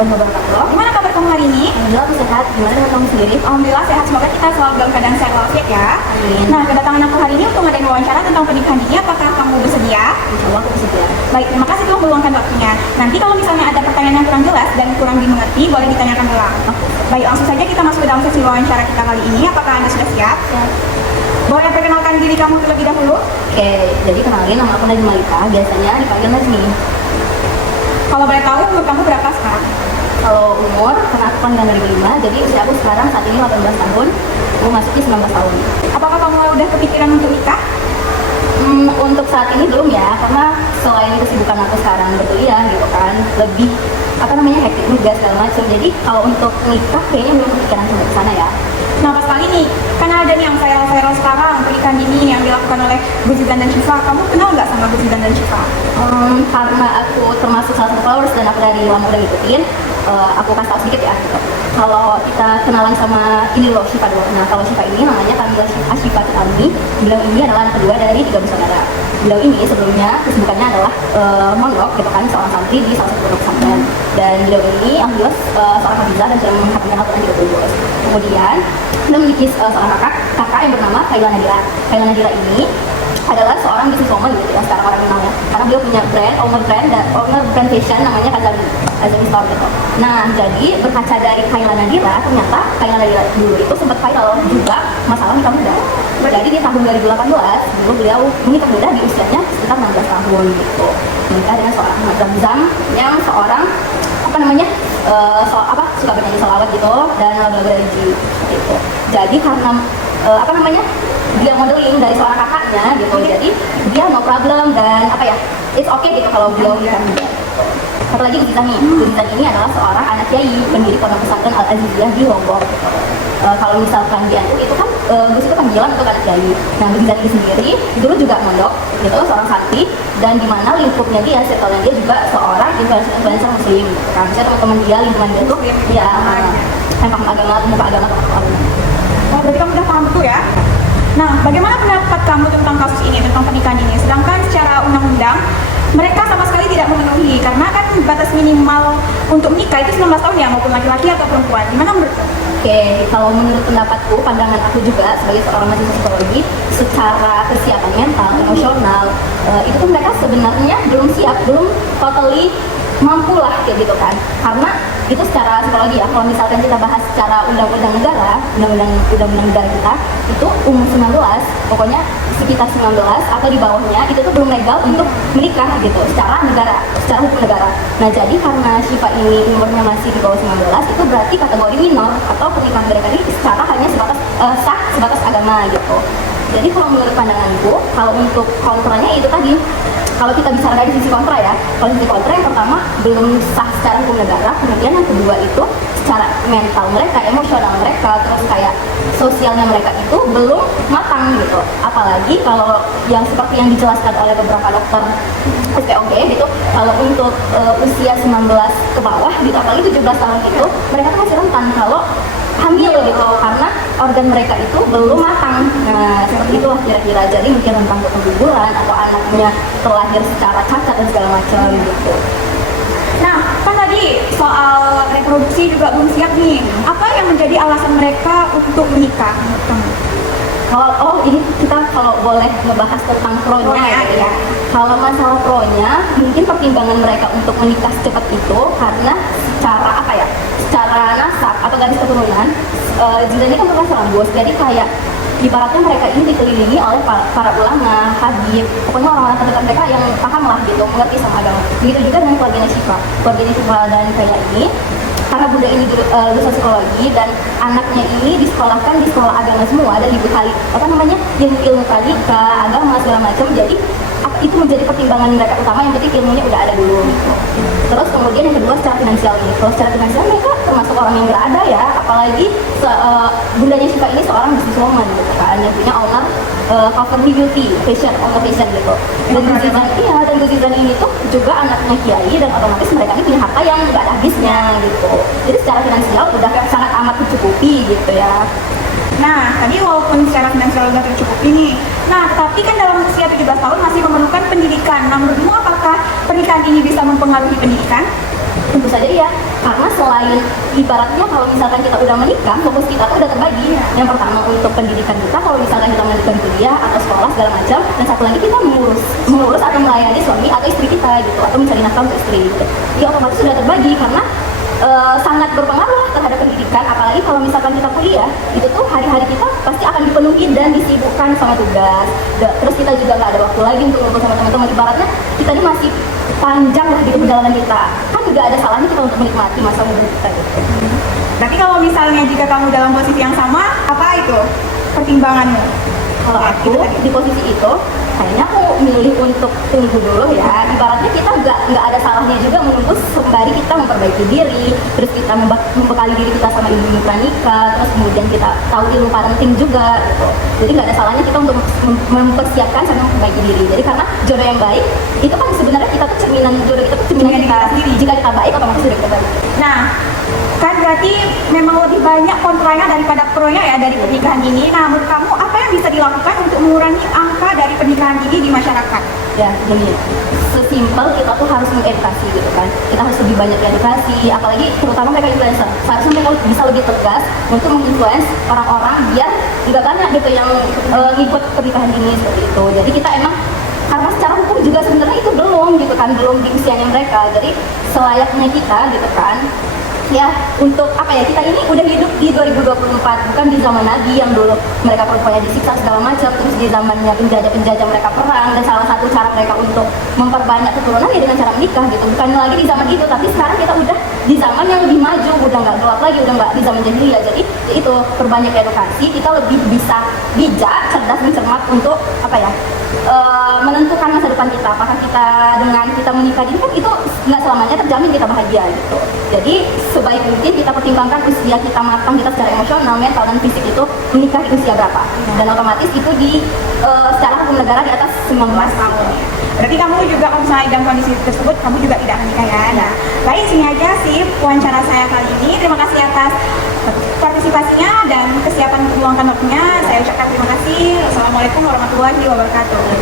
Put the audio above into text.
warahmatullahi wabarakatuh. Gimana kabar kamu hari ini? Alhamdulillah aku sehat. Gimana dengan kamu sendiri? Alhamdulillah sehat, semoga kita selalu dalam keadaan sehat walafiat ya. Amin. Nah, kedatangan aku hari ini untuk ngadain wawancara tentang pernikahan dini, apakah kamu bersedia? Insya Allah aku bersedia. Baik, terima kasih telah meluangkan waktunya. Nanti kalau misalnya ada pertanyaan yang kurang jelas dan kurang dimengerti, boleh ditanyakan ulang. Baik, langsung saja kita masuk ke dalam sesi wawancara kita kali ini. Apakah Anda sudah siap? Ya. Boleh perkenalkan diri kamu terlebih dahulu? Oke, jadi kenalin nama aku Najma Malika. Biasanya dipanggil Najmi. Kalau boleh tahu, umur kamu berapa sekarang? Kalau umur, karena aku kan 2005, jadi usia aku sekarang saat ini 18 tahun. Aku masuki 19 tahun. Apakah kamu udah kepikiran untuk nikah? Untuk saat ini belum ya, karena selain kesibukan aku sekarang berkuliah gitu kan, lebih hektik juga segala macam. Jadi kalau untuk nikah kayaknya belum kepikiran sampai ke sana ya. Nah, pas kali nih, kan ada nih yang viral-viral sekarang, pernikahan dini yang dilakukan oleh Bu Zizan dan Syifa. Kamu kenal nggak sama Bu Zizan dan Syifa? Karena aku termasuk salah satu followers dan aku dari lama udah ngikutin, aku kasih tau sedikit ya. Kalau kita kenalan sama ini loh Syifa dulu. Nah, kalau Syifa ini namanya Kamila Syifa Tutami. Beliau ini adalah anak kedua dari 3 bersaudara. Beliau ini sebelumnya kesibukannya adalah mondok gitu kan, seorang santri di salah satu pondok pesantren. Dan beliau ini alhamdulillah seorang hafizah dan sudah menghafalkan Al-Quran 30 juz. Kemudian beliau memiliki seorang kakak yang bernama Kaila Nadira. Kaila Nadira ini adalah seorang businesswoman gitu ya, sekarang orang kenalnya, karena beliau punya owner brand fashion namanya Azami Store gitu. Nah, jadi berkaca dari Kaila Nadira, ternyata Kaila Nadira dulu itu sempat viral juga masalah nikah muda. Jadi di tahun 2018 dulu beliau menikah muda di usianya sekitar 16 tahun gitu. Menikah dengan seorang Ahmad Zamzam yang seorang suka bernyanyi sholawat gitu dan lagu-lagu religi gitu. Jadi karena dia modeling dari seorang kakaknya gitu, jadi dia no problem dan it's okay gitu kalau beliau nikah muda. Satu lagi Guzizan nih, Guzizan ini adalah seorang anak kiai pendiri pondok pesantren Al Aziziyah di Lombok. Kalau misalkan dia itu kan Gus itu panggilan untuk anak kiai. Nah, Guzizan ini sendiri dulu juga mondok gitu, seorang santri, dan di mana lingkupnya dia, circle-nya dia juga seorang influencer muslim gitu kan. Misalnya teman-teman dia, lingkungan dia tuh ya paham agama, pemuka agama. Oh, berarti kamu udah paham betul ya? Nah, bagaimana pendapat kamu tentang kasus ini, tentang pernikahan ini? Sedangkan secara undang-undang, mereka sama sekali tidak memenuhi, karena kan batas minimal untuk menikah itu 19 tahun ya, maupun laki-laki atau perempuan. Gimana menurut kamu? Oke, kalau menurut pendapatku, pandangan aku juga sebagai seorang mahasiswa psikologi, secara kesiapan mental, emosional, itu tuh mereka sebenarnya belum siap, belum totally mampu lah kayak gitu kan. Karena itu secara psikologi ya, kalau misalkan kita bahas secara undang-undang negara, undang-undang negara kita, itu umur 19, pokoknya sekitar 19 atau di bawahnya, itu tuh belum legal untuk menikah gitu, secara hukum negara. Nah, jadi karena Syifa ini umurnya masih di bawah 19, itu berarti kategori minor atau pernikahan mereka ini secara hanya sebatas agama gitu. Jadi kalau menurut pandanganku, kalau untuk kontranya itu tadi, kalau kita bicara dari sisi kontra ya, kalau sisi kontra yang pertama belum sah secara hukum negara, kemudian yang kedua itu secara mental mereka, emosional mereka, terus kayak sosialnya mereka itu belum matang gitu. Apalagi kalau yang seperti yang dijelaskan oleh beberapa dokter SPOG gitu, kalau untuk usia 19 ke bawah gitu, apalagi 17 tahun itu, mereka tuh masih rentan kalau hamil gitu, karena organ mereka itu belum matang. Nah, seperti itulah kira-kira. Jadi mungkin tentang keguguran atau anaknya terlahir secara cacat dan segala macam gitu. Nah, kan tadi soal reproduksi juga belum siap nih. Apa yang menjadi alasan mereka untuk menikah menurut kamu? Ini kita kalau boleh ngebahas tentang pro-nya ya. Kalau masalah pro-nya, mungkin pertimbangan mereka untuk menikah secepat itu karena secara nasab atau garis keturunan, Zizan ini kan bukan seorang bos, jadi kayak ibaratnya mereka ini dikelilingi oleh para ulama, habib, pokoknya orang-orang terdekat mereka yang paham lah gitu, mengerti sama agama. Begitu juga dengan keluarganya Syifa dan kayak ini, karena bunda ini lulusan psikologi dan anaknya ini disekolahkan di sekolah agama semua dan dibekali ilmu pranika, agama segala macam. Jadi itu menjadi pertimbangan mereka utama, yang penting ilmunya udah ada dulu gitu. Terus kemudian yang kedua secara finansial ini, kalau secara finansial mereka termasuk orang yang berada ya, apalagi bundanya Syifa ini seorang businesswoman gitu kan, yang punya owner Coverly Beauty, owner fashion gitu. Dan Guzizan ini tuh juga anaknya kiai, dan otomatis mereka ini punya harta yang nggak ada habisnya gitu. Jadi secara finansial udah sangat amat tercukupi gitu ya. Nah, tadi walaupun secara finansial udah tercukupi nih, nah tapi kan dalam usia 17 tahun masih memerlukan pendidikan. Nah, menurutmu apakah pernikahan ini bisa mempengaruhi pendidikan? Tentu saja iya, karena selain ibaratnya kalau misalkan kita udah menikah, fokus kita tuh udah terbagi. Yang pertama untuk pendidikan kita, kalau misalkan kita melanjutkan kuliah atau sekolah segala macam, dan satu lagi kita mengurus atau melayani suami atau istri kita gitu, atau mencari nafkah untuk istri gitu. Jadi otomatis sudah terbagi karena sangat berpengaruh terhadap pendidikan, apalagi kalau misalkan kita kuliah, itu tuh hari-hari kita pasti akan dipenuhi dan disibukkan sama tugas. Terus kita juga nggak ada waktu lagi untuk ngumpul sama teman-teman, ibaratnya kita ini masih panjang lah gitu perjalanan kita, kan nggak ada salahnya kita untuk menikmati masa muda kita gitu. Berarti kalau misalnya jika kamu dalam posisi yang sama, apa itu pertimbanganmu? Kalau aku di posisi itu, kayaknya aku milih untuk tunggu dulu ya. Ibaratnya kita nggak ada salahnya juga menunggu sembari kita memperbaiki diri, terus kita membekali diri kita sama ilmu pranikah, terus kemudian kita tahu ilmu parenting juga gitu. Jadi nggak ada salahnya kita untuk mempersiapkan sama memperbaiki diri. Jadi karena jodoh yang baik itu kan sebenarnya kita tuh cerminan, jodoh kita tuh cerminan kita sendiri. Jika kita baik, otomatis jodoh kita baik. Nah, kan berarti memang lebih banyak kontranya daripada pronya ya dari pernikahan ini. Nah, menurut kamu apa yang bisa dilakukan untuk mengurangi angka dari pernikahan ini di masyarakat? Ya, gini, sesimpel kita tuh harus mengedukasi gitu kan. Kita harus lebih banyak edukasi, apalagi terutama mereka influencer. Seharusnya mereka bisa lebih tegas untuk menginfluence orang-orang biar nggak banyak gitu yang ngikut pernikahan ini seperti itu. Jadi kita emang karena secara hukum juga sebenarnya itu belum gitu kan, belum di usianya mereka. Jadi selayaknya kita gitu kan, ya untuk apa ya, kita ini udah hidup di 2024, bukan di zaman Nabi yang dulu mereka perempuannya disiksa segala macam, terus di zamannya penjajah mereka perang, dan salah satu cara mereka untuk memperbanyak keturunan ya dengan cara menikah gitu. Bukan lagi di zaman itu, tapi sekarang kita udah di zaman yang lebih maju, udah nggak gelap lagi, udah nggak di zaman jahiliyah. Jadi itu perbanyak edukasi, kita lebih bisa bijak, cerdas, dan cermat untuk apa ya, menentukan masa depan kita. Apakah kita dengan kita menikah ini kan itu nggak selamanya terjamin kita bahagia gitu. Jadi sebaik mungkin kita pertimbangkan usia kita matang, kita secara emosional, mental, dan fisik itu menikah di usia berapa, dan otomatis itu di secara hukum negara di atas 19 tahun. Berarti kamu juga kalau misalnya dalam kondisi tersebut kamu juga tidak menikah ya. Nah, baik, sini aja sih wawancara saya kali ini. Terima kasih atas partisipasinya dan kesiapan meluangkan waktunya. Saya ucapkan terima kasih. Assalamualaikum warahmatullahi wabarakatuh.